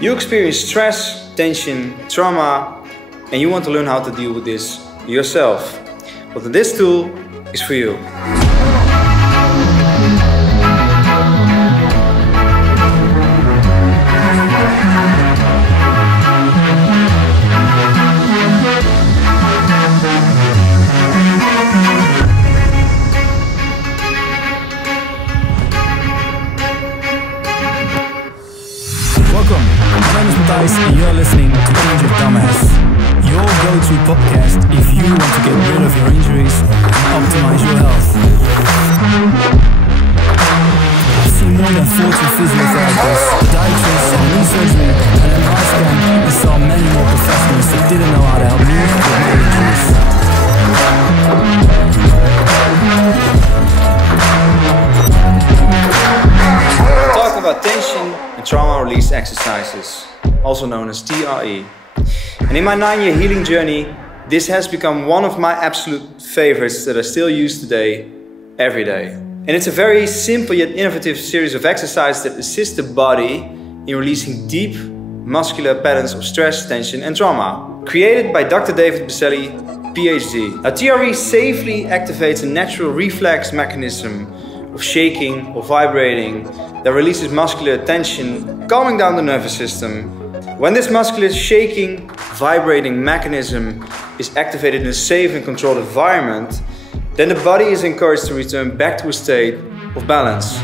You experience stress, tension, trauma, and you want to learn how to deal with this yourself. Well, this tool is for you. Welcome, my name is Matthijs and you're listening to Change Your Dumbass, your go-to podcast if you want to get rid of your injuries and optimize your health. I've seen more than 40 physiotherapists, podiatrists, and knee surgery, and MRI scan, and saw many more professionals that didn't know how to help me with my injuries. Talk about tension and trauma release exercises, also known as TRE. And in my 9-year healing journey, this has become one of my absolute favorites that I still use today, every day. And it's a very simple yet innovative series of exercises that assist the body in releasing deep muscular patterns of stress, tension and trauma. Created by Dr. David Berceli, PhD. A TRE safely activates a natural reflex mechanism of shaking or vibrating that releases muscular tension, calming down the nervous system. When this muscular shaking, vibrating mechanism is activated in a safe and controlled environment, then the body is encouraged to return back to a state of balance.